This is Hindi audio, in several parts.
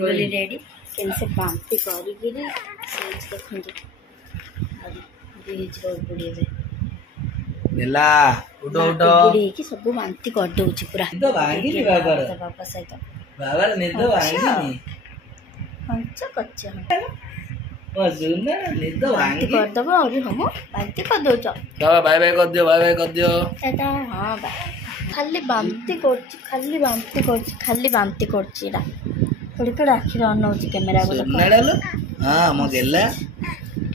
गली रेडी कैसे बांती करिगिरी सेज देखंतु ब्रिज रोड बुड़ीबे नेला उडो उडो बुड़ी की सब बांती कर दउची पूरा तो भांगी नी बाबर बाबा सहित बाबर ने तो भांगी नी पंच कच्चे ओ सुन ने तो भांगी कर दबो और हम बांती कर दउच तो बाय बाय कर दियो एटा हां बा खाली बांती करची रा थोड़ी थोड़ा आखिर अनौची कैमरा बोला नडलो हां म गेला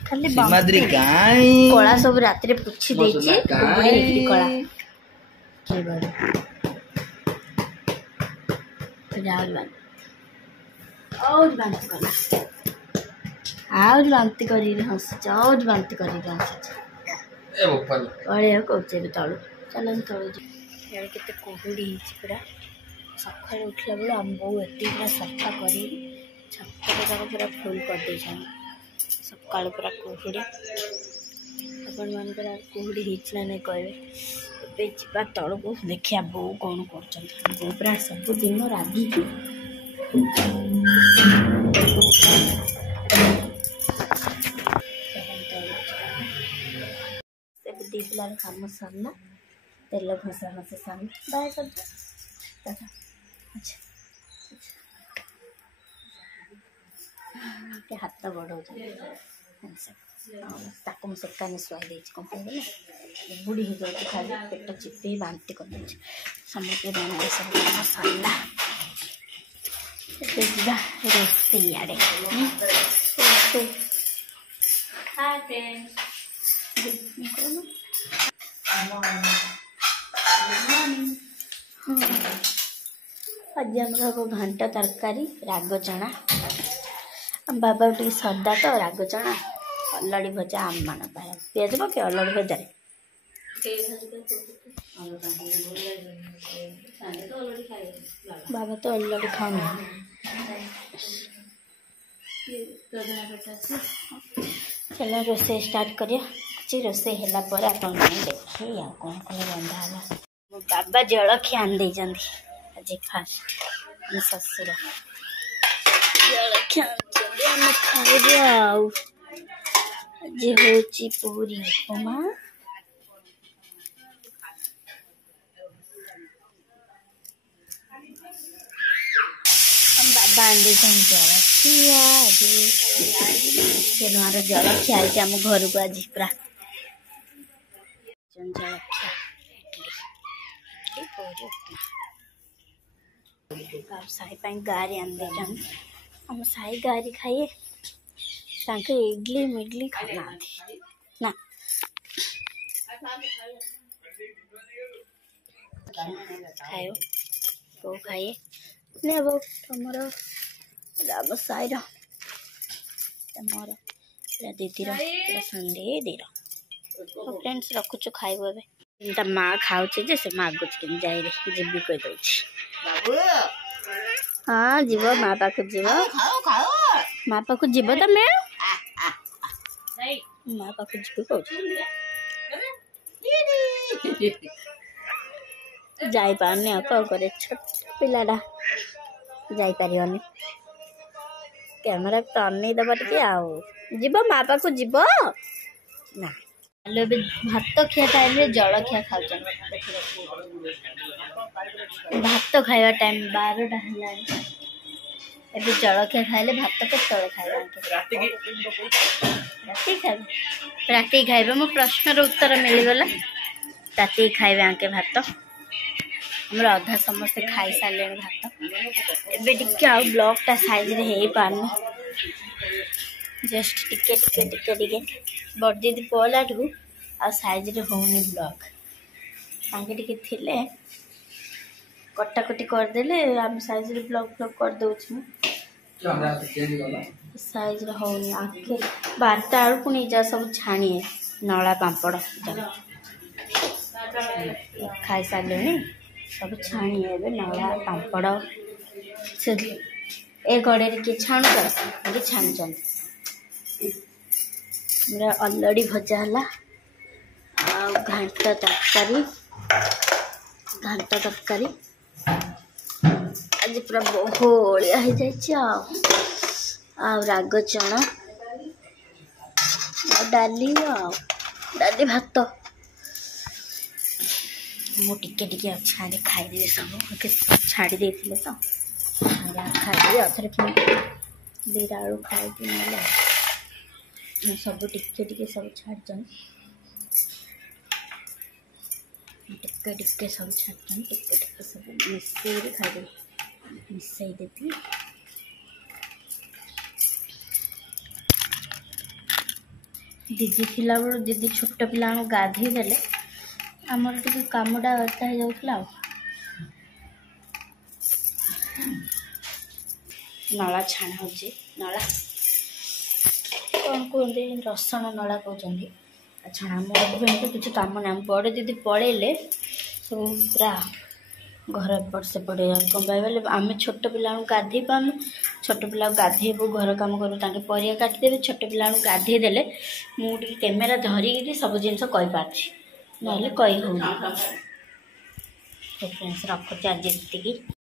खाली माद्री काई कोला सब रात्रि पुछि देछि बुड़ी कोला के बड़ राहुल बान और बांती करना और बांती करी हंस और बांती करी हंस ए बोपल अरे कोचे भी तळु चलन तळु यार केते कोहुडी हिच पूरा सकाळ उठला बेला हम बहु एती पूरा सफा करी छप्पर तक पूरा फुल कर दे छन सकाळ पूरा कोहुडी अपन मान कर कोहुडी हिच ना नहीं कहबे बे चिपा तळु को देखिया बहु कोन करछन बहु पूरा सब दिन रागी की दीपलाल काम सरला तेल घसा घसा सामने बाय कर दो अच्छा के हाथ तो बड़ हो जाए ताकम सेकाने स्वाई दे कंपनी बुढ़ी हो जाए खाली पेट चिपे बांती कर दे समझे बना सब काम सरला रोसे आड़े हाय फ्रेंड्स आज आम घंटा तरकारी राग चना बाबा टी सदा तो राग चना अलड़ी भजा आम मान पिज पके अलड़ी भजा बाबा तो अलड़ी खाऊ चलो रोसे स्टार्ट करिया रोसे है देखे या कौन कौन रंधा है मो बाबा जलखिया आन दे आज फास्ट मो ससुर जलखिया आम खाइबे आज होची पूरी उपमा बाबा आन दे जलखिया आज जलखिया आम घर को आज पूरा जलखिया साई गारी आन हम साई गारी खाइए इडली मिडली खाना ना खाओ तो खाइए ने वो तुमर राम साई दीदी संडे दी तो फ्रेंड्स रखुचु खाइबो बे इनता माँ खाऊचे जे से माँ गुच के जाई रे जिब्बी कोई दउछि बाबू हां जीवो माँ पाखु जीवो खाओ खाओ माँ पाखु जीवो त मैं माँ पाखु जीवो कहू जाई पाने आ करे छोट पिलाडा जाई परियोनी कैमरा तो अनै दबा टिके आउ जीवो माँ पाखु जीवो ना भात खिया टाइम रे जलखिया खाऊ भात खाइबा टाइम 12टा है एबे जलखिया खाइले भात के तले खाइबा राति खाइबा मो प्रश्न उत्तर मिल गला राति खाइबा आके भात हमरा आधा समस्त खाई साले भात एबे टिके आ ब्लॉग टा साइज रे हे पानी जस्ट टिके बड़ी दी पला ठू आ साइज रे होनी ब्लॉग तांके टिके थिले कटाकटी कर देले हम साइज रे ब्लॉग कर दउछु साइज रे होनी आके 12टा आर पुनी जा सब छाणी नळा पापड़ खाई साले सब छाणी एबे नळा पापड़ से ए गड़े के छाणु कर छाण चल मेरा अलड़ी भजा है घांटा तरकारी आज पूरा बहोलिया हो जाए राग चना डाली डाली भात मुझे टिके छाड़ी खाईदे सब छाड़ी दे तो खाई आउे फिर दीटा बेलू खाई ना सब टिके सब छाड़न टिके सब छाड़न टिके सब मिसई खाई मिसई देती दीदी थिला बेलू दीदी छोट पिला गाधे देले आमर टी कामटा अता हो जाऊला नला छाणा हो नला कौन कहते रसण नला कहते छाणा मोर हजबैंड तो किसी कम ना बड़े दीदी पड़े सब पूरा घर एपट सेपट कौन पाइबे आम छोट पिला गाधे पानु छोट पिला गाधेबू घर कम करूँ परिया काटिदेवे छोट पिला गाधे देले मुझे कैमेरा धरिकी सब जिन कहीपारे ना कही हो फ्रेंड्स रखुचे आज ये